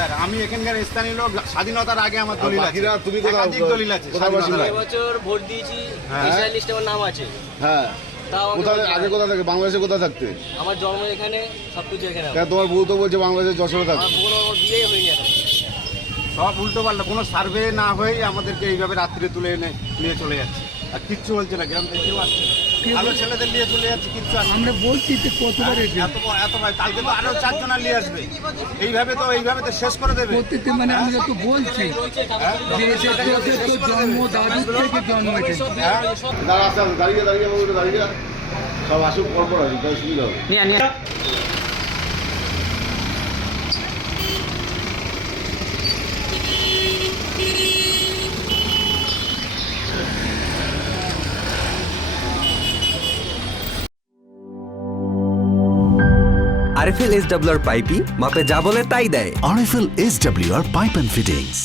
Sir আমি এখানকার স্থানীয় লোক, স্বাধীনতার আগে আমার দলিল আছে। বাকিরা তুমি কোথাও একাধিক দলিল আছে কোথায় বাসিন্দা? স্বাধীনতার আগে। বছর ভোট দিয়েছি, হ্যাঁ। এশিয়ার লিস্টে আমার নাম আছে। হ্যাঁ, তাও আমাকে কোথায় বলছে আগে না। কোথা থাকে? বাংলাদেশে কোথায় থাকতে? আমার জন্ম এখানে, সবকিছু এখানে আমার। কেন তোমার বউ তো বলছে বাংলাদেশে যশোরে থাকতে। আমার বোন আমার বিয়েই হয়নি এখন। সব উল্টো পাল্টা, কোনো সার্ভে না হয়ে আমাদেরকে এইভাবে রাত্রে তুলে এনে নিয়ে চলে যাচ্ছে। আর কিচ্ছু বলছে না, গ্রাম থেকে কেউ আসছে না। ভালো ছেলেদের নিয়ে চলে যাচ্ছে, কিচ্ছু আসছে না। আমরা বলছি যে কতবার এটা এত ভাই, কালকে তো আরো 4 জন নিয়ে আসবে। এইভাবে তো শেষ করে দেবে। প্রত্যেকটা মানে আমরা তো বলছি যে এটা তো জন্ম দাদুর থেকে জন্ম হয়েছে। দাঁড়া, আস্তে আস্তে দাঁড়িয়ে বাবু, দাঁড়িয়ে সব আসুক পরপর আসুক, তাই সুবিধা হবে। আরএফএল SWR পাইপি মাপে যা বলে তাই দেয়। RFL SWR Pipe and Fittings.